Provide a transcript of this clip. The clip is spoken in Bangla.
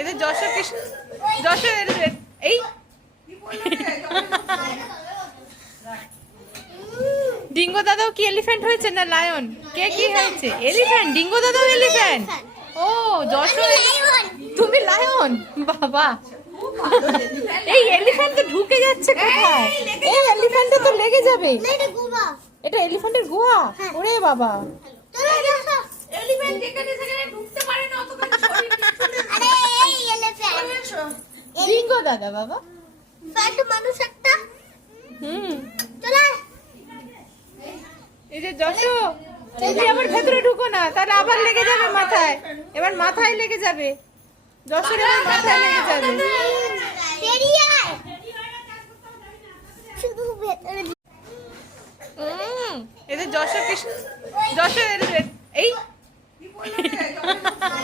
এদের যশোর এই ডিঙ্গো দাদাও কি এলিফ্যান্ট হয়েছে না লায়ন? কে কি হয়েছে? এলিফ্যান্ট। ডিঙ্গো দাদাও এলিফ্যান্ট। ও যশোর, তুমি লায়ন। বাবা, এই এলিফ্যান্ট তো ঢুকে যাচ্ছে কোথায়? এই এলিফ্যান্টে তো লেগে যাবে। এটা এলিফ্যান্টের গুহা। ওরে বাবা, এলিফ্যান্ট যেখানে সেখানে ঢুকতে পারে না, অতখানি শরীর পিছনে। আরে এই এলিফ্যান্ট ডিঙ্গো দাদা বাবা। ফ্যাট মানুষ একটা। চলে এই যে যশোর, তুমি আবার ভেতরে ঢুকো না, তাহলে আবার লেগে যাবে মাথায়। এবার মাথায় লেগে যাবে যশোর, এবার মাথায় লেগে যাবে। বেরিয়ে আয় শুধু ভেতরে। এই যে যশোর এই